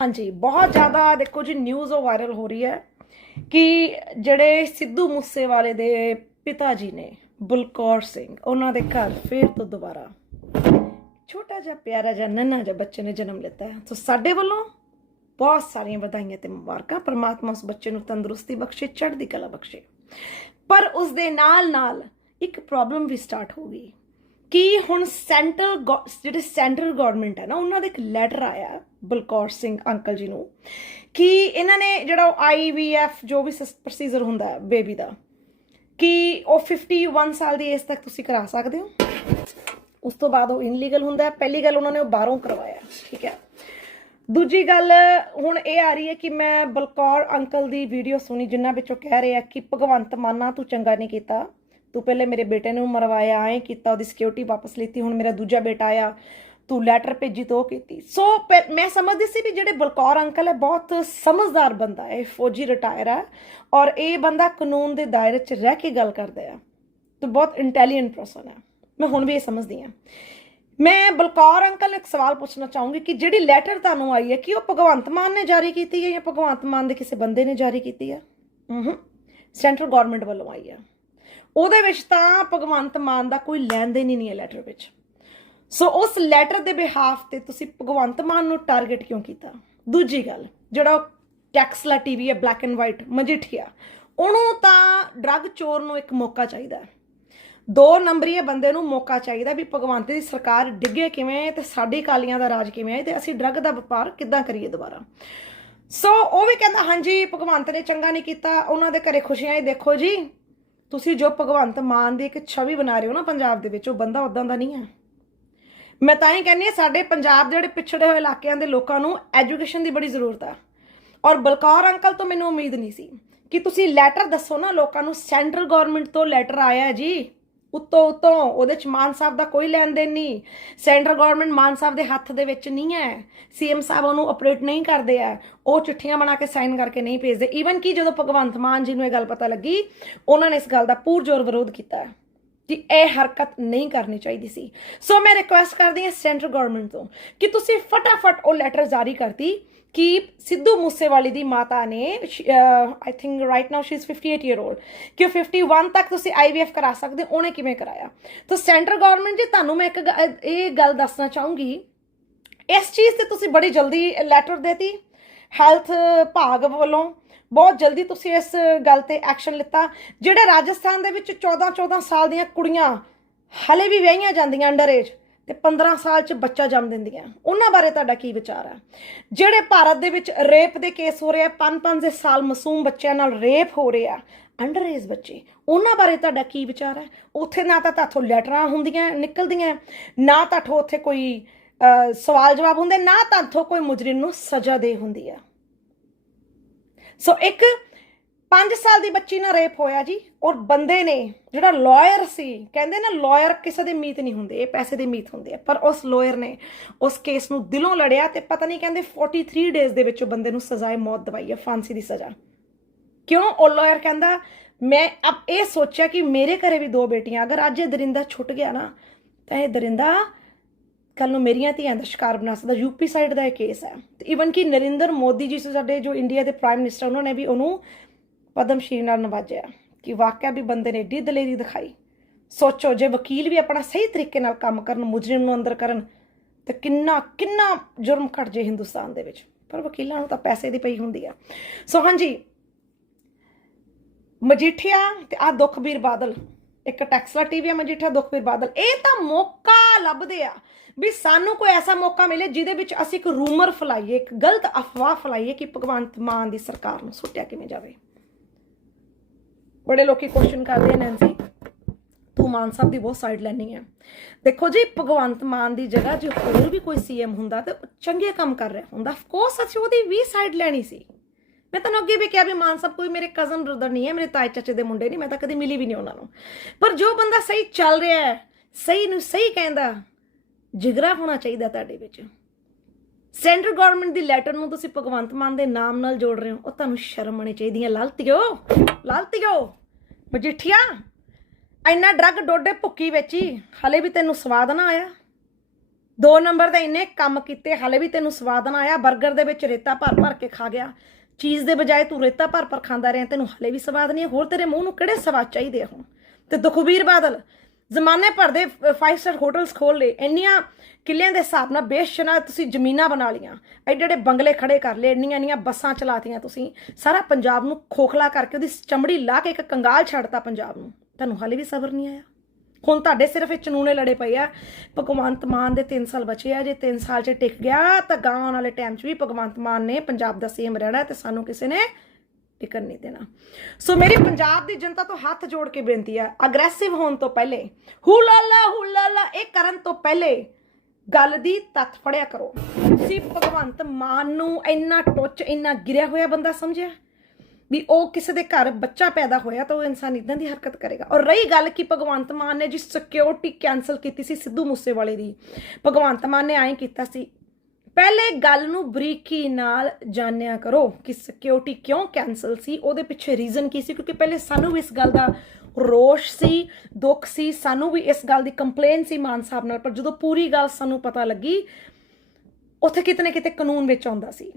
ਹਾਂਜੀ, ਬਹੁਤ ਜ਼ਿਆਦਾ ਦੇਖੋ ਜੀ ਨਿਊਜ਼ ਉਹ ਵਾਇਰਲ ਹੋ ਰਹੀ ਹੈ ਕਿ ਜਿਹੜੇ ਸਿੱਧੂ ਮੂਸੇਵਾਲੇ ਦੇ ਪਿਤਾ ਜੀ ਨੇ ਬਲਕੌਰ ਸਿੰਘ, ਉਹਨਾਂ ਦੇ ਘਰ ਫੇਰ ਤੋਂ ਦੁਬਾਰਾ ਛੋਟਾ ਜਿਹਾ ਪਿਆਰਾ ਜਿਹਾ ਨੰਨਾ ਜਿਹਾ ਬੱਚੇ ਨੇ ਜਨਮ ਲਿੱਤਾ ਹੈ। ਸੋ ਸਾਡੇ ਵੱਲੋਂ ਬਹੁਤ ਸਾਰੀਆਂ ਵਧਾਈਆਂ ਤੇ ਮੁਬਾਰਕਾਂ, ਪਰਮਾਤਮਾ ਉਸ ਬੱਚੇ ਨੂੰ ਤੰਦਰੁਸਤੀ ਬਖਸ਼ੇ, ਚੜ੍ਹਦੀ ਕਲਾ ਬਖਸ਼ੇ। ਪਰ ਉਸ ਦੇ ਨਾਲ ਨਾਲ ਇੱਕ ਪ੍ਰੋਬਲਮ ਵੀ ਸਟਾਰਟ ਹੋ ਗਈ। ਕਿ ਹੁਣ ਸੈਂਟਰਲ ਗੌ- ਜਿਹੜੇ ਸੈਂਟਰਲ ਗਵਰਨਮੈਂਟ ਹੈ ਨਾ, ਉਹਨਾਂ ਦਾ ਇੱਕ ਲੈਟਰ ਆਇਆ ਬਲਕੌਰ ਸਿੰਘ ਅੰਕਲ ਜੀ ਨੂੰ, ਕਿ ਇਹਨਾਂ ਨੇ ਜਿਹੜਾ ਆਈਵੀਐਫ ਜੋ ਵੀ ਪ੍ਰੋਸੀਜਰ ਹੁੰਦਾ ਹੈ ਬੇਬੀ ਦਾ, ਕਿ ਉਹ 51 ਸਾਲ ਦੀ ਏਜ ਤੱਕ ਤੁਸੀਂ ਕਰਾ ਸਕਦੇ ਹੋ। ਉਸ ਤੋਂ ਬਾਅਦ ਉਹ ਇਨਲੀਗਲ ਹੁੰਦਾ ਪਹਿਲੀ ਗੱਲ ਉਹਨਾਂ ਨੇ ਉਹ ਬਾਹਰੋਂ ਕਰਵਾਇਆ, ਠੀਕ ਹੈ। ਦੂਜੀ ਗੱਲ, ਹੁਣ ਇਹ ਆ ਰਹੀ ਹੈ ਕਿ ਮੈਂ ਬਲਕੌਰ ਅੰਕਲ ਦੀ ਵੀਡੀਓ ਸੁਣੀ ਜਿਨ੍ਹਾਂ ਉਹ ਕਹਿ ਰਹੇ ਆ ਕਿ ਭਗਵੰਤ ਮਾਨਾ ਤੂੰ ਚੰਗਾ ਨਹੀਂ ਕੀਤਾ। ਤੂੰ ਪਹਿਲੇ ਮੇਰੇ ਬੇਟੇ ਨੂੰ ਮਰਵਾਇਆ ਐਂ ਕੀਤਾ ਉਹਦੀ ਸਿਕਿਉਰਿਟੀ ਵਾਪਸ ਲਈਤੀ ਹੁਣ ਮੇਰਾ ਦੂਜਾ ਬੇਟਾ ਆਇਆ ਤੂੰ ਲੈਟਰ ਭੇਜੀ ਤੋਂ ਉਹ ਕੀਤੀ ਸੋ ਪਹਿ- ਮੈਂ ਸਮਝਦੀ ਸੀ ਵੀ ਜਿਹੜੇ ਬਲਕੌਰ ਅੰਕਲ ਹੈ ਬਹੁਤ ਸਮਝਦਾਰ ਬੰਦਾ ਹੈ ਇਹ ਫੌਜੀ ਰਿਟਾਇਰ ਹੈ ਔਰ ਇਹ ਬੰਦਾ ਕਾਨੂੰਨ ਦੇ ਦਾਇਰੇ 'ਚ ਰਹਿ ਕੇ ਗੱਲ ਕਰਦਾ ਹੈ ਤੇ ਬਹੁਤ ਇੰਟੈਲੀਜੈਂਟ ਪਰਸਨ ਹੈ ਮੈਂ ਹੁਣ ਵੀ ਇਹ ਸਮਝਦੀ ਹਾਂ ਮੈਂ ਬਲਕੌਰ ਅੰਕਲ ਨੂੰ ਇੱਕ ਸਵਾਲ ਪੁੱਛਣਾ ਚਾਹੂੰਗੀ ਕਿ ਜਿਹੜੀ ਲੈਟਰ ਤੁਹਾਨੂੰ ਆਈ ਹੈ ਕਿ ਉਹ ਭਗਵੰਤ ਮਾਨ ਨੇ ਜਾਰੀ ਕੀਤੀ ਹੈ ਜਾਂ ਭਗਵੰਤ ਮਾਨ ਦੇ ਕਿਸੇ ਬੰਦੇ ਨੇ ਜਾਰੀ ਕੀਤੀ ਹੈ ਹੂੰ ਸੈਂਟਰਲ ਗਵਰਨਮੈਂਟ ਵੱਲੋਂ ਆਈ ਹੈ ਉਹਦੇ ਵਿੱਚ ਤਾਂ ਭਗਵੰਤ ਮਾਨ ਦਾ ਕੋਈ ਲੈਣ ਦੇਣ ਹੀ ਨਹੀਂ ਹੈ ਲੈਟਰ ਵਿੱਚ। ਸੋ ਉਸ ਲੈਟਰ ਦੇ ਬਿਹਾਫ ਤੇ ਤੁਸੀਂ ਭਗਵੰਤ ਮਾਨ ਨੂੰ ਟਾਰਗੇਟ ਕਿਉਂ ਕੀਤਾ? ਦੂਜੀ ਗੱਲ, ਜਿਹੜਾ ਟੈਕਸਲਾ ਟੀਵੀ ਹੈ ਬਲੈਕ ਐਂਡ ਵਾਈਟ ਮਜੀਠੀਆ, ਉਹਨੂੰ ਤਾਂ ਡਰੱਗ ਚੋਰ ਨੂੰ ਇੱਕ ਮੌਕਾ ਚਾਹੀਦਾ ਦੋ ਨੰਬਰੀਏ ਬੰਦੇ ਨੂੰ ਮੌਕਾ ਚਾਹੀਦਾ ਵੀ ਭਗਵੰਤ ਦੀ ਸਰਕਾਰ ਡਿੱਗੇ ਕਿਵੇਂ ਤੇ ਸਾਡੀ ਕਾਲੀਆਂ ਦਾ ਰਾਜ ਕਿਵੇਂ ਹੈ ਤੇ ਅਸੀਂ ਡਰੱਗ ਦਾ ਵਪਾਰ ਕਿੱਦਾਂ ਕਰੀਏ ਦੁਬਾਰਾ। ਸੋ ਉਹ ਵੀ ਕਹਿੰਦਾ, ਹਾਂਜੀ, ਭਗਵੰਤ ਨੇ ਚੰਗਾ ਨਹੀਂ ਕੀਤਾ, ਉਹਨਾਂ ਦੇ ਘਰੇ ਖੁਸ਼ੀਆਂ ਹੀ ਦੇਖੋ ਜੀ। ਤੁਸੀਂ ਜੋ ਭਗਵੰਤ ਮਾਨ ਦੀ ਇੱਕ ਛਵੀ ਬਣਾ ਰਹੇ ਹੋ ਨਾ ਪੰਜਾਬ ਦੇ ਵਿੱਚ, ਉਹ ਬੰਦਾ ਉਦਾਂ ਦਾ ਨਹੀਂ ਹੈ। ਮੈਂ ਤਾਂ ਹੀ ਕਹਿੰਦੀ ਹਾਂ, ਸਾਡੇ ਪੰਜਾਬ ਦੇ ਜਿਹੜੇ ਪਿਛੜੇ ਹੋਏ ਇਲਾਕਿਆਂ ਦੇ ਲੋਕਾਂ ਨੂੰ ਐਜੂਕੇਸ਼ਨ ਦੀ ਬੜੀ ਜ਼ਰੂਰਤ ਆ। ਔਰ ਬਲਕੌਰ ਅੰਕਲ ਤੋਂ ਮੈਨੂੰ ਉਮੀਦ ਨਹੀਂ ਸੀ ਕਿ ਤੁਸੀਂ ਲੈਟਰ ਦੱਸੋ ਨਾ ਲੋਕਾਂ ਨੂੰ ਸੈਂਟਰਲ ਗਵਰਨਮੈਂਟ ਤੋਂ ਲੈਟਰ ਆਇਆ ਜੀ। ਉੱਤੋਂ ਉੱਤੋਂ ਉਹਦੇ ਚ ਮਾਨ ਸਾਹਿਬ ਦਾ ਕੋਈ ਲੈਣ ਦੇਣ ਨਹੀਂ। ਸੈਂਟਰ ਗਵਰਨਮੈਂਟ ਮਾਨ ਸਾਹਿਬ ਦੇ ਹੱਥ ਦੇ ਵਿੱਚ ਨਹੀਂ ਹੈ। ਸੀਐਮ ਸਾਹਿਬ ਉਹਨੂੰ ਆਪਰੇਟ ਨਹੀਂ ਕਰਦੇ ਆ। ਉਹ ਚਿੱਠੀਆਂ ਬਣਾ ਕੇ ਸਾਈਨ ਕਰਕੇ ਨਹੀਂ ਭੇਜਦੇ। ਈਵਨ ਕਿ ਜਦੋਂ ਭਗਵੰਤ ਮਾਨ ਜੀ ਨੂੰ ਇਹ ਗੱਲ ਪਤਾ ਲੱਗੀ, ਉਹਨਾਂ ਨੇ ਇਸ ਗੱਲ ਦਾ ਪੂਰਜੋਰ ਵਿਰੋਧ ਕੀਤਾ ਕਿ ਇਹ ਹਰਕਤ ਨਹੀਂ ਕਰਨੀ ਚਾਹੀਦੀ ਸੀ। ਸੋ ਮੈਂ ਰਿਕੁਐਸਟ ਕਰਦੀ ਹਾਂ ਸੈਂਟਰ ਗਵਰਨਮੈਂਟ ਤੋਂ ਕਿ ਤੁਸੀਂ ਫਟਾਫਟ ਉਹ ਲੈਟਰ ਜਾਰੀ ਕਰਤੀ। ਕਿ ਸਿੱਧੂ ਮੂਸੇਵਾਲੀ ਦੀ ਮਾਤਾ ਨੇ I think right now she is 58 year old ਕਿ ਉਹ 51 ਤੱਕ ਤੁਸੀਂ ਆਈਵੀਐਫ ਕਰਾ ਸਕਦੇ ਹੋ, ਉਹਨੇ ਕਿਵੇਂ ਕਰਾਇਆ? ਤਾਂ ਸੈਂਟਰ ਗਵਰਨਮੈਂਟ ਜੀ ਤੁਹਾਨੂੰ ਮੈਂ ਇੱਕ ਗ- ਇਹ ਗੱਲ ਦੱਸਣਾ ਚਾਹੂੰਗੀ। ਇਸ ਚੀਜ਼ ਤੇ ਤੁਸੀਂ ਬੜੀ ਜਲਦੀ ਲੈਟਰ ਦੇਤੀ ਹੈਲਥ ਭਾਗ ਵੱਲੋਂ। ਬਹੁਤ ਜਲਦੀ ਤੁਸੀਂ ਇਸ ਗੱਲ ਤੇ ਐਕਸ਼ਨ ਲਿੱਤਾ। ਜਿਹੜੇ ਰਾਜਸਥਾਨ ਦੇ ਵਿੱਚ 14 14 ਸਾਲ ਦੀਆਂ ਕੁੜੀਆਂ ਹਲੇ ਵੀ ਵਿਆਹੀਆਂ ਜਾਂਦੀਆਂ ਅੰਡਰ ਏਜ ਤੇ 15 ਸਾਲ ਚ ਬੱਚਾ ਜੰਮ ਦਿੰਦੀਆਂ। ਉਹਨਾਂ ਬਾਰੇ ਤੁਹਾਡਾ ਕੀ ਵਿਚਾਰ ਹੈ? ਜਿਹੜੇ ਭਾਰਤ ਦੇ ਵਿੱਚ ਰੇਪ ਦੇ ਕੇਸ ਹੋ ਰਹੇ ਆ 5-5 ਦੇ ਸਾਲ ਮਾਸੂਮ ਬੱਚਿਆਂ ਨਾਲ ਰੇਪ ਹੋ ਰਿਹਾ ਅੰਡਰ ਏਜ ਬੱਚੇ, ਉਹਨਾਂ ਬਾਰੇ ਤੁਹਾਡਾ ਕੀ ਵਿਚਾਰ ਹੈ? ਉੱਥੇ ਨਾ ਤਾਂ ਤੁਹਾਥੋਂ ਲੈਟਰਾਂ ਹੁੰਦੀਆਂ, ਨਿਕਲਦੀਆਂ, ਨਾ ਤੁਹਾਥੋਂ ਉੱਥੇ ਕੋਈ ਸਵਾਲ ਜਵਾਬ ਹੁੰਦੇ, ਨਾ ਤੁਹਾਥੋਂ ਕੋਈ ਮੁਜਰਿਮ ਨੂੰ ਸਜ਼ਾ ਦੇ ਹੁੰਦੀ ਆ। ਸੋ ਇੱਕ 5 ਸਾਲ ਦੀ ਬੱਚੀ ਨਾਲ ਰੇਪ ਹੋਇਆ ਜੀ ਔਰ ਬੰਦੇ ਨੇ ਜਿਹੜਾ ਲਾਇਰ ਸੀ, ਕਹਿੰਦੇ ਨਾ ਲਾਇਰ ਕਿਸੇ ਦੇ ਮੀਤ ਨਹੀਂ ਹੁੰਦੇ, ਇਹ ਪੈਸੇ ਦੇ ਮੀਤ ਹੁੰਦੇ ਆ, ਪਰ ਉਸ ਲਾਇਰ ਨੇ ਉਸ ਕੇਸ ਨੂੰ ਦਿਲੋਂ ਲੜਿਆ ਤੇ ਪਤਾ ਨਹੀਂ ਕਹਿੰਦੇ 43 ਡੇਜ਼ ਦੇ ਵਿੱਚ ਉਹ ਬੰਦੇ ਨੂੰ ਸਜ਼ਾਏ ਮੌਤ ਦਵਾਈ ਹੈ ਫਾਂਸੀ ਦੀ ਸਜ਼ਾ। ਕਿਉਂ ਉਹ ਲਾਇਰ ਕਹਿੰਦਾ, ਮੈਂ ਅਬ ਇਹ ਸੋਚਿਆ ਕਿ ਮੇਰੇ ਘਰੇ ਵੀ ਦੋ ਬੇਟੀਆਂ, ਅਗਰ ਅੱਜ ਇਹ ਦਰਿੰਦਾ ਛੁੱਟ ਗਿਆ ਨਾ, ਤਾਂ ਇਹ ਦਰਿੰਦਾ ਕੱਲ ਨੂੰ ਮੇਰੀਆਂ ਧੀਆਂ ਦਾ ਸ਼ਿਕਾਰ ਬਣਾ ਸਕਦਾ ਯੂਪੀ ਸਾਈਡ ਦਾ ਇਹ ਕੇਸ ਹੈ ਤੇ ਇਵਨ ਕਿ ਨਰਿੰਦਰ ਮੋਦੀ ਜੀ, ਸਾਡੇ ਜੋ ਇੰਡੀਆ ਦੇ ਪ੍ਰਾਈਮ ਮਿਨਿਸਟਰ ਉਹਨਾਂ ਨੇ ਵੀ ਉਹਨੂੰ ਪਦਮ ਸ਼੍ਰੀ ਨਾਲ ਨਵਾਜਿਆ ਕਿ ਵਾਕਿਆ ਵੀ ਬੰਦੇ ਨੇ ਏਡੀ ਦਲੇਰੀ ਦਿਖਾਈ। ਸੋਚੋ, ਜੇ ਵਕੀਲ ਵੀ ਆਪਣਾ ਸਹੀ ਤਰੀਕੇ ਨਾਲ ਕੰਮ ਕਰਨ, ਮੁਜਰਮ ਨੂੰ ਅੰਦਰ ਕਰਨ, ਤੇ ਕਿੰਨਾ ਕਿੰਨਾ ਜੁਰਮ ਘਟ ਜੇ ਹਿੰਦੁਸਤਾਨ ਦੇ ਵਿੱਚ। ਪਰ ਵਕੀਲਾਂ ਨੂੰ ਤਾਂ ਪੈਸੇ ਦੀ ਪਈ ਹੁੰਦੀ ਆ। ਸੋ ਹਾਂਜੀ, ਮਜੀਠੀਆ ਤੇ ਆ ਦੁਖਬੀਰ ਬਾਦਲ। ਇੱਕ ਟੈਕਸਲਾ ਟੀਵੀ ਆ ਮਜੀਠਾ ਦੁਖਬੀਰ ਬਾਦਲ। ਇਹ ਤਾਂ ਮੌਕਾ ਲੱਭਦੇ ਆ ਵੀ ਸਾਨੂੰ ਕੋਈ ਐਸਾ ਮੌਕਾ ਮਿਲੇ ਜਿਹਦੇ ਵਿੱਚ ਅਸੀਂ ਇੱਕ ਰੂਮਰ ਫਲਾਈਏ, ਇੱਕ ਗਲਤ ਅਫਵਾਹ ਫਲਾਈਏ ਕਿ ਭਗਵੰਤ ਮਾਨ ਦੀ ਸਰਕਾਰ ਨੂੰ ਸੁੱਟਿਆ ਕਿਵੇਂ ਜਾਵੇ। ਬੜੇ ਲੋਕੀ ਕੁਐਸਚਨ ਕਰਦੇ ਨੇ ਨੈਂਸੀ ਤੂੰ ਮਾਨ ਸਾਹਿਬ ਦੀ ਬਹੁਤ ਸਾਈਡ ਲੈਣੀ ਹੈ। ਦੇਖੋ ਜੀ, ਭਗਵੰਤ ਮਾਨ ਦੀ ਜਗ੍ਹਾ ਜੇ ਹੋਰ ਵੀ ਕੋਈ ਸੀਐਮ ਹੁੰਦਾ ਤੇ ਚੰਗੇ ਕੰਮ ਕਰ ਰਿਹਾ ਹੁੰਦਾ। ਆਫ ਕੋਰਸ ਅਸੀਂ ਉਹਦੀ ਵੀ ਸਾਈਡ ਲੈਣੀ ਸੀ। ਮੈਂ ਤੁਹਾਨੂੰ ਅੱਗੇ ਵੀ ਕਿਹਾ ਵੀ ਮਾਨ ਸਾਹਿਬ ਕੋਈ ਮੇਰੇ ਕਜ਼ਨ ਬ੍ਰਦਰ ਨਹੀਂ ਹੈ, ਮੇਰੇ ਤਾਏ ਚਾਚੇ ਦੇ ਮੁੰਡੇ ਨਹੀਂ, ਮੈਂ ਤਾਂ ਕਦੇ ਮਿਲੀ ਵੀ ਨਹੀਂ ਉਹਨਾਂ ਨੂੰ। ਪਰ ਜੋ ਬੰਦਾ ਸਹੀ ਚੱਲ ਰਿਹਾ ਹੈ, ਸਹੀ ਨੂੰ ਸਹੀ ਕਹਿੰਦਾ, ਜਿਗਰਾ ਹੋਣਾ ਚਾਹੀਦਾ ਤੁਹਾਡੇ ਵਿੱਚ। ਸੈਂਟਰ ਗਵਰਨਮੈਂਟ ਦੀ ਲੈਟਰ ਨੂੰ ਤੁਸੀਂ ਭਗਵੰਤ ਮਾਨ ਦੇ ਨਾਮ ਨਾਲ ਜੋੜ ਰਹੇ ਹੋ, ਉਹ ਤੁਹਾਨੂੰ ਸ਼ਰਮ ਆਣੀ ਚਾਹੀਦੀ ਹੈ। ਲਾਲਤੀਓ ਲਾਲਤੀਓ, ਮਜੀਠੀਆ, ਇੰਨਾ ਡਰੱਗ ਡੋਡੇ ਭੁੱਕੀ ਵੇਚੀ, ਹਲੇ ਵੀ ਤੈਨੂੰ ਸਵਾਦ ਨਾ ਆਇਆ। ਦੋ ਨੰਬਰ ਦੇ ਇੰਨੇ ਕੰਮ ਕੀਤੇ, ਹਾਲੇ ਵੀ ਤੈਨੂੰ ਸਵਾਦ ਨਾ ਆਇਆ। 버ਗਰ ਦੇ ਵਿੱਚ ਰੇਤਾ ਭਰ ਭਰ ਕੇ ਖਾ ਗਿਆ। ਚੀਜ਼ ਦੇ ਬਜਾਏ ਤੂੰ ਰੇਤਾ ਭਰ ਭਰ ਖਾਂਦਾ ਰਿਹਾ, ਤੈਨੂੰ ਹਾਲੇ ਵੀ ਸਵਾਦ ਨਹੀਂ ਹੋਰ ਤੇਰੇ ਮੂੰਹ ਨੂੰ ਕਿਹੜੇ ਸਵਾਦ ਚਾਹੀਦੇ ਆ ਹੁਣ? ਤੇ ਦੁਖਬੀਰ ਬਾਦਲ ਜ਼ਮਾਨੇ ਭਰ ਦੇ 5 ਸਟਾਰ ਹੋਟਲਸ ਖੋਲ ਲਏ, ਇੰਨੀਆਂ ਕਿੱਲਿਆਂ ਦੇ ਹਿਸਾਬ ਨਾਲ ਬੇਸ਼ਨਾ ਤੁਸੀਂ ਜ਼ਮੀਨਾਂ ਬਣਾ ਲੀਆਂ ਐਡੇ ਐਡੇ ਬੰਗਲੇ ਖੜੇ ਕਰ ਲਏ, ਇੰਨੀਆਂ ਇੰਨੀਆਂ ਬੱਸਾਂ ਚਲਾਤੀਆਂ ਤੁਸੀਂ। ਸਾਰਾ ਪੰਜਾਬ ਨੂੰ ਖੋਖਲਾ ਕਰਕੇ ਉਹਦੀ ਚਮੜੀ ਲਾ ਕੇ ਇੱਕ ਕੰਗਾਲ ਛੱਡਤਾ ਪੰਜਾਬ ਨੂੰ। ਤੁਹਾਨੂੰ ਹਾਲੇ ਵੀ ਸਬਰ ਨਹੀਂ ਆਇਆ? ਹੁਣ ਤੁਹਾਡੇ ਸਿਰਫ ਇਹ ਚਨੂਨੇ ਲੜੇ ਪਏ ਆ। ਭਗਵੰਤ ਮਾਨ ਦੇ 3 ਸਾਲ ਬਚੇ ਆ, ਜੇ 3 ਸਾਲ 'ਚ ਟਿਕ ਗਿਆ ਤਾਂ ਗਾਂ ਆਉਣ ਵਾਲੇ ਟਾਈਮ 'ਚ ਵੀ ਭਗਵੰਤ ਮਾਨ ਨੇ ਪੰਜਾਬ ਦਾ ਸੀਐਮ ਰਹਿਣਾ ਤੇ ਸਾਨੂੰ ਕਿਸੇ ਨੇ ਟਿਕਣ ਨਹੀਂ ਦੇਣਾ। ਸੋ ਮੇਰੀ ਪੰਜਾਬ ਦੀ ਜਨਤਾ ਤੋਂ ਹੱਥ ਜੋੜ ਕੇ ਬੇਨਤੀ ਹੈ ਅਗਰੈਸਿਵ ਹੋਣ ਤੋਂ ਪਹਿਲੇ, ਹੁਲਾਲਾ ਹੁਲਾਲਾ, ਇਹ ਕਰਨ ਤੋਂ ਪਹਿਲੇ ਗੱਲ ਦੀ ਤੱਥ ਫੜਿਆ ਕਰੋ। ਤੁਸੀਂ ਭਗਵੰਤ ਮਾਨ ਨੂੰ ਇੰਨਾ ਟੁੱਚ, ਇੰਨਾ ਗਿਰਿਆ ਹੋਇਆ ਬੰਦਾ ਸਮਝਿਆ? ਵੀ ਉਹ ਕਿਸੇ ਦੇ ਘਰ ਬੱਚਾ ਪੈਦਾ ਹੋਇਆ ਤਾਂ ਉਹ ਇਨਸਾਨ ਇਦਾਂ ਦੀ ਹਰਕਤ ਕਰੇਗਾ। ਔਰ ਰਹੀ ਗੱਲ ਕਿ ਭਗਵੰਤ ਮਾਨ ਨੇ ਜੀ ਸਿਕਿਉਰਿਟੀ ਕੈਨਸਲ ਕੀਤੀ ਸੀ ਸਿੱਧੂ ਮੂਸੇਵਾਲੇ ਦੀ। ਭਗਵੰਤ ਮਾਨ ਨੇ ਐਂ ਕੀਤਾ ਸੀ ਪਹਿਲੇ ਗੱਲ ਨੂੰ ਬਰੀਕੀ ਨਾਲ ਜਾਣਿਆ ਕਰੋ ਕਿ ਸਿਕਿਉਰਿਟੀ ਕਿਉਂ ਕੈਨਸਲ ਸੀ, ਉਹਦੇ ਪਿੱਛੇ ਰੀਜ਼ਨ ਕੀ ਸੀ, ਕਿਉਂਕਿ ਪਹਿਲੇ ਸਾਨੂੰ ਵੀ ਇਸ ਗੱਲ ਦਾ ਰੋਸ਼ ਸੀ, ਦੁੱਖ ਸੀ, ਸਾਨੂੰ ਵੀ ਇਸ ਗੱਲ ਦੀ ਕੰਪਲੇਨ ਸੀ ਮਾਨ ਸਾਹਿਬ ਨਾਲ, ਪਰ ਜਦੋਂ ਪੂਰੀ ਗੱਲ ਸਾਨੂੰ ਪਤਾ ਲੱਗੀ, ਉੱਥੇ ਕਿਤੇ ਨਾ ਕਿਤੇ ਕਾਨੂੰਨ ਵਿੱਚ ਆਉਂਦਾ ਸੀ।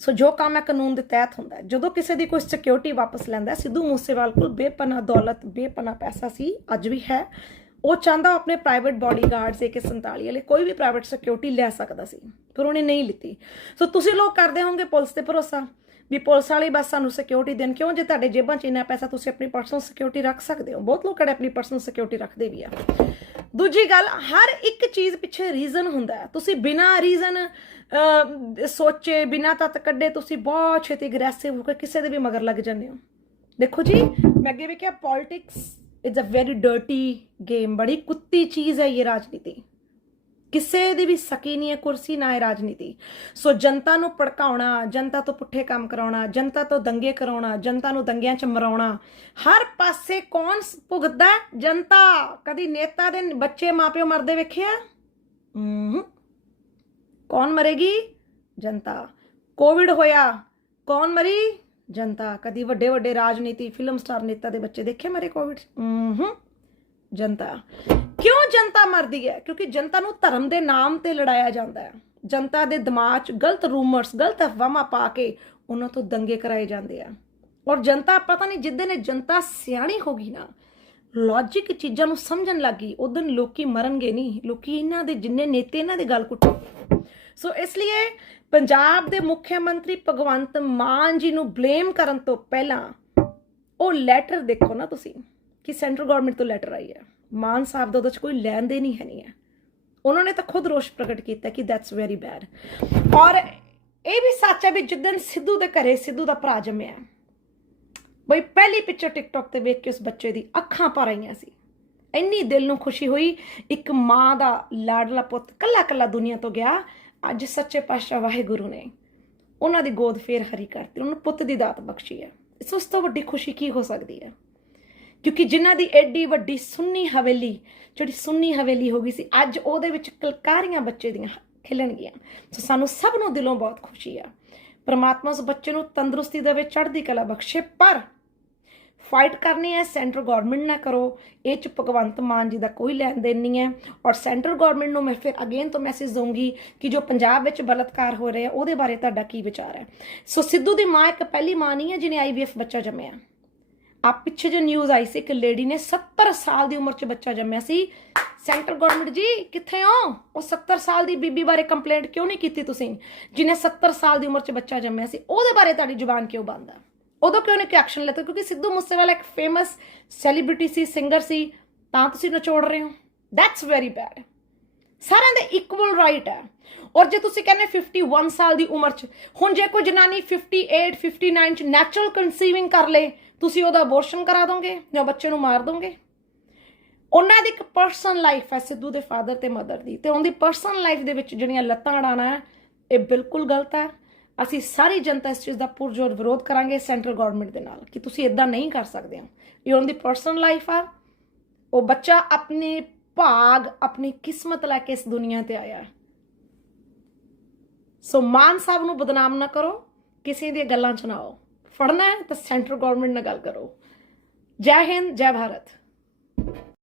ਸੋ ਜੋ ਕੰਮ ਹੈ ਕਾਨੂੰਨ ਦੇ ਤਹਿਤ ਹੁੰਦਾ ਜਦੋਂ ਕਿਸੇ ਦੀ ਕੋਈ ਸਿਕਿਉਰਿਟੀ ਵਾਪਸ ਲੈਂਦਾ ਸਿੱਧੂ ਮੂਸੇਵਾਲ ਕੋਲ ਬੇਪਨਾ ਦੌਲਤ ਬੇਪਨਾ ਪੈਸਾ ਸੀ, ਅੱਜ ਵੀ ਹੈ। ਉਹ ਚਾਹੁੰਦਾ ਉਹ ਆਪਣੇ ਪ੍ਰਾਈਵੇਟ ਬਾਡੀਗਾਰਡਸ AK47 ਵਾਲੇ ਕੋਈ ਵੀ ਪ੍ਰਾਈਵੇਟ ਸਿਕਿਉਰਿਟੀ ਲੈ ਸਕਦਾ ਸੀ, ਪਰ ਉਹਨੇ ਨਹੀਂ ਲਿੱਤੀ। ਸੋ ਤੁਸੀਂ ਲੋਕ ਕਰਦੇ ਹੋਵੋਗੇ ਪੁਲਿਸ ਤੇ ਭਰੋਸਾ ਵੀ ਪੁਲਿਸ ਵਾਲੇ ਬਸ ਸਾਨੂੰ ਸਿਕਿਉਰਿਟੀ ਦੇਣ, ਕਿਉਂ? ਜੇ ਤੁਹਾਡੇ ਜੇਬਾਂ 'ਚ ਇੰਨਾ ਪੈਸਾ, ਤੁਸੀਂ ਆਪਣੀ ਪਰਸਨਲ ਸਿਕਿਉਰਿਟੀ ਰੱਖ ਸਕਦੇ ਹੋ। ਬਹੁਤ ਲੋਕ ਕਿਹੜੇ ਆਪਣੀ ਪਰਸਨਲ ਸਿਕਿਉਰਿਟੀ ਰੱਖਦੇ ਵੀ ਆ। ਦੂਜੀ ਗੱਲ, ਹਰ ਇੱਕ ਚੀਜ਼ ਪਿੱਛੇ ਰੀਜ਼ਨ ਹੁੰਦਾ ਹੈ। ਤੁਸੀਂ ਬਿਨਾਂ ਰੀਜ਼ਨ ਸੋਚੇ, ਬਿਨਾਂ ਤੱਤ ਕੱਢੇ ਤੁਸੀਂ ਬਹੁਤ ਛੇਤੀ ਅਗਰੈਸਿਵ ਹੋ ਕੇ ਕਿਸੇ ਦੇ ਵੀ ਮਗਰ ਲੱਗ ਜਾਂਦੇ ਹੋ। ਦੇਖੋ ਜੀ, ਮੈਂ ਅੱਗੇ ਵੀ ਕਿਹਾ politics it's a very dirty game ਬੜੀ ਕੁੱਤੀ ਚੀਜ਼ ਹੈ ਇਹ ਰਾਜਨੀਤੀ ਕਿਸੇ ਦੀ ਵੀ ਸਕੀ ਨਹੀਂ ਹੈ ਕੁਰਸੀ ਨਾ ਹੈ ਰਾਜਨੀਤੀ ਸੋ ਜਨਤਾ ਨੂੰ ਭੜਕਾਉਣਾ ਜਨਤਾ ਤੋਂ ਪੁੱਠੇ ਕੰਮ ਕਰਾਉਣਾ ਜਨਤਾ ਤੋਂ ਦੰਗੇ ਕਰਾਉਣਾ ਜਨਤਾ ਨੂੰ ਦੰਗਿਆਂ 'ਚ ਮਰਾਉਣਾ ਹਰ ਪਾਸੇ ਕੌਣ ਭੁਗਤਦਾ ਜਨਤਾ ਕਦੀ ਨੇਤਾ ਦੇ ਬੱਚੇ ਮਾਪਿਓ ਮਰਦੇ ਵੇਖਿਆ ਹੂੰ ਕੌਣ ਮਰੇਗੀ ਜਨਤਾ ਕੋਵਿਡ ਹੋਇਆ ਕੌਣ ਮਰੀ ਜਨਤਾ ਕਦੀ ਵੱਡੇ ਵੱਡੇ ਰਾਜਨੀਤੀ ਫਿਲਮ ਸਟਾਰ ਨੇਤਾ ਦੇ ਬੱਚੇ ਦੇਖੇ ਮਰੇ ਕੋਵਿਡ ਹੂੰ ਜਨਤਾ। ਕਿਉਂ ਜਨਤਾ ਮਰਦੀ ਹੈ? ਕਿਉਂਕਿ ਜਨਤਾ ਨੂੰ ਧਰਮ ਦੇ ਨਾਮ ਤੇ ਲੜਾਇਆ ਜਾਂਦਾ ਹੈ। ਜਨਤਾ ਦੇ ਦਿਮਾਗ 'ਚ ਗਲਤ ਰੂਮਰਸ ਗਲਤ ਅਫਵਾਹਾਂ ਪਾ ਕੇ ਉਹਨਾਂ ਤੋਂ ਦੰਗੇ ਕਰਾਏ ਜਾਂਦੇ ਆ। ਔਰ ਜਨਤਾ ਪਤਾ ਨਹੀਂ ਜਿੱਦੇ ਨੇ ਜਨਤਾ ਸਿਆਣੀ ਹੋ ਗਈ ਨਾ ਲੌਜੀਕ ਚੀਜ਼ਾਂ ਨੂੰ ਸਮਝਣ ਲੱਗੀ ਉਦੋਂ ਲੋਕੀ ਮਰਨਗੇ ਨਹੀਂ। ਲੋਕੀ ਇਹਨਾਂ ਦੇ ਜਿੰਨੇ ਨੇਤੇ ਇਹਨਾਂ ਦੇ ਗੱਲ ਕੁੱਟੋ। ਸੋ ਇਸ ਲਈ ਪੰਜਾਬ ਦੇ ਮੁੱਖ ਮੰਤਰੀ ਭਗਵੰਤ ਮਾਨ ਜੀ ਨੂੰ ਬਲੇਮ ਕਰਨ ਤੋਂ ਪਹਿਲਾਂ ਉਹ ਲੈਟਰ ਦੇਖੋ ਨਾ ਤੁਸੀਂ, ਕਿ ਸੈਂਟਰਲ ਗਵਰਨਮੈਂਟ ਤੋਂ ਲੈਟਰ ਆਈ ਹੈ। ਮਾਨ ਸਾਹਿਬ ਦਾ ਉਹਦੇ 'ਚ ਕੋਈ ਲੈਣ ਦੇ ਨਹੀਂ ਹੈ ਨਹੀਂ ਹੈ। ਉਹਨਾਂ ਨੇ ਤਾਂ ਖੁਦ ਰੋਸ਼ ਪ੍ਰਗਟ ਕੀਤਾ ਕਿ ਦੈਟਸ ਵੈਰੀ ਬੈਡ ਔਰ ਇਹ ਵੀ ਸੱਚ ਹੈ ਵੀ ਜਿੱਦਨ ਸਿੱਧੂ ਦੇ ਘਰੇ ਸਿੱਧੂ ਦਾ ਭਰਾ ਜੰਮਿਆ, ਬਈ ਪਹਿਲੀ ਪਿਕਚਰ ਟਿਕਟੌਕ ਤੇ ਵੇਖ ਕੇ ਉਸ ਬੱਚੇ ਦੀ ਅੱਖਾਂ ਭਰ ਆਈਆਂ ਸੀ। ਇੰਨੀ ਦਿਲ ਨੂੰ ਖੁਸ਼ੀ ਹੋਈ, ਇੱਕ ਮਾਂ ਦਾ ਲਾਡਲਾ ਪੁੱਤ ਕੱਲਾ ਕੱਲਾ ਦੁਨੀਆ ਤੋਂ ਗਿਆ ਅੱਜ ਸੱਚੇ ਪਾਤਸ਼ਾਹ ਵਾਹਿਗੁਰੂ ਨੇ ਉਹਨਾਂ ਦੀ ਗੋਦ ਫੇਰ ਹਰੀ ਕਰਤੀ, ਉਹਨਾਂ ਨੂੰ ਪੁੱਤ ਦੀ ਦਾਤ ਬਖਸ਼ੀ ਹੈ। ਇਸ ਉਸ ਤੋਂ ਵੱਡੀ ਖੁਸ਼ੀ ਕੀ ਹੋ ਸਕਦੀ ਹੈ? ਕਿਉਂਕਿ ਜਿਨ੍ਹਾਂ ਦੀ ਐਡੀ ਵੱਡੀ ਸੁੰਨੀ ਹਵੇਲੀ, ਜਿਹੜੀ ਸੁੰਨੀ ਹਵੇਲੀ ਹੋ ਗਈ ਸੀ, ਅੱਜ ਉਹਦੇ ਵਿੱਚ ਕਲਕਾਰੀਆਂ ਬੱਚੇ ਦੀਆਂ ਖਿਲਣਗੀਆਂ। ਸੋ ਸਾਨੂੰ ਸਭ ਨੂੰ ਦਿਲੋਂ ਬਹੁਤ ਖੁਸ਼ੀ ਆ। ਪਰਮਾਤਮਾ ਉਸ ਬੱਚੇ ਨੂੰ ਤੰਦਰੁਸਤੀ ਦੇਵੇ ਚੜ੍ਹਦੀ ਕਲਾ ਬਖਸ਼ੇ, ਪਰ ਫਾਈਟ ਕਰਨੀ ਹੈ ਸੈਂਟਰ ਗਵਰਨਮੈਂਟ ਨਾਲ ਕਰੋ। ਇਹ ਚ ਭਗਵੰਤ ਮਾਨ ਜੀ ਦਾ ਕੋਈ ਲੈਣ ਦੇਣ ਨਹੀਂ ਹੈ। ਔਰ ਸੈਂਟਰ ਗਵਰਨਮੈਂਟ ਨੂੰ ਮੈਂ ਫਿਰ ਅਗੇਨ ਤੋਂ ਮੈਸੇਜ ਦਊਂਗੀ ਕਿ ਜੋ ਪੰਜਾਬ ਵਿੱਚ ਬਲਤਕਾਰ ਹੋ ਰਿਹਾ ਉਹਦੇ ਬਾਰੇ ਤੁਹਾਡਾ ਕੀ ਵਿਚਾਰ ਹੈ? ਸੋ ਸਿੱਧੂ ਦੀ ਮਾਂ ਇੱਕ ਪਹਿਲੀ ਮਾਂ ਨਹੀਂ ਹੈ, ਜਿਹਨੇ ਆਈਵੀਐਫ ਬੱਚਾ ਜੰਮਿਆ। ਆ ਪਿੱਛੇ ਜੋ ਨਿਊਜ਼ ਆਈ ਸੀ, ਇੱਕ ਲੇਡੀ ਨੇ 70 ਸਾਲ ਦੀ ਉਮਰ 'ਚ ਬੱਚਾ ਜੰਮਿਆ ਸੀ। ਸੈਂਟਰ ਗਵਰਨਮੈਂਟ ਜੀ, ਕਿੱਥੇ ਹੋ? ਉਹ 70 ਸਾਲ ਦੀ ਬੀਬੀ ਬਾਰੇ ਕੰਪਲੇਂਟ ਕਿਉਂ ਨਹੀਂ ਕੀਤੀ ਤੁਸੀਂ? ਜਿਹਨੇ 70 ਸਾਲ ਦੀ ਉਮਰ 'ਚ ਬੱਚਾ ਜੰਮਿਆ ਸੀ, ਉਹਦੇ ਬਾਰੇ ਤੁਹਾਡੀ ਜ਼ੁਬਾਨ ਕਿਉਂ ਬੰਦ ਆ? ਉਦੋਂ ਕਿਉਂ ਨਹੀਂ ਐਕਸ਼ਨ ਲਿੱਤਾ ਕਿਉਂਕਿ ਸਿੱਧੂ ਮੂਸੇਵਾਲਾ ਇੱਕ ਫੇਮਸ ਸੈਲੀਬ੍ਰਿਟੀ ਸੀ ਸਿੰਗਰ ਸੀ, ਤਾਂ ਤੁਸੀਂ ਨਚੋੜ ਰਹੇ ਹੋ। ਦੈਟਸ ਵੈਰੀ ਬੈਡ ਸਾਰਿਆਂ ਦੇ ਇਕੁਅਲ ਰਾਈਟ ਹੈ। ਔਰ ਜੇ ਤੁਸੀਂ ਕਹਿੰਦੇ 51 ਸਾਲ ਦੀ ਉਮਰ 'ਚ, ਹੁਣ ਜੇ ਕੋਈ ਜਨਾਨੀ 58 59 'ਚ ਨੈਚੁਰਲ ਕਨਸੀਵਿੰਗ ਕਰ ਲੇ, ਤੁਸੀਂ ਉਹਦਾ ਅਬੋਰਸ਼ਨ ਕਰਾ ਦੋਗੇ ਜਾਂ ਬੱਚੇ ਨੂੰ ਮਾਰ ਦੋਗੇ? ਉਹਨਾਂ ਦੀ ਇੱਕ ਪਰਸਨਲ ਲਾਈਫ ਹੈ ਸਿੱਧੂ ਦੇ ਫਾਦਰ ਤੇ ਮਦਰ ਦੀ। ਤੇ ਉਹਦੀ ਪਰਸਨਲ ਲਾਈਫ ਦੇ ਵਿੱਚ ਜਿਹੜੀਆਂ ਲੱਤਾਂ ਅੜਾਣਾ ਹੈ, ਇਹ ਬਿਲਕੁਲ ਗਲਤ ਹੈ। ਅਸੀਂ ਸਾਰੀ ਜਨਤਾ ਇਸ ਚੀਜ਼ ਦਾ ਪੁਰਜੋਰ ਵਿਰੋਧ ਕਰਾਂਗੇ ਸੈਂਟਰਲ ਗਵਰਨਮੈਂਟ ਦੇ ਨਾਲ, ਕਿ ਤੁਸੀਂ ਇਦਾਂ ਨਹੀਂ ਕਰ ਸਕਦੇ ਹੋ। ਇਹ ਉਹਨਾਂ ਦੀ ਪਰਸਨਲ ਲਾਈਫ ਆ। ਉਹ ਬੱਚਾ ਆਪਣੇ ਭਾਗ, ਆਪਣੀ ਕਿਸਮਤ ਲੈ ਕੇ ਇਸ ਦੁਨੀਆ ਤੇ ਆਇਆ। ਸੋ ਮਾਨ ਸਾਹਿਬ ਨੂੰ ਬਦਨਾਮ ਨਾ ਕਰੋ, ਕਿਸੇ ਦੀਆਂ ਗੱਲਾਂ ਚ ਨਾ ਆਓ। ਫੜਨਾ ਹੈ ਤਾਂ ਸੈਂਟਰ ਗਵਰਨਮੈਂਟ ਨਾਲ ਗੱਲ ਕਰੋ। ਜੈ ਹਿੰਦ, ਜੈ ਭਾਰਤ।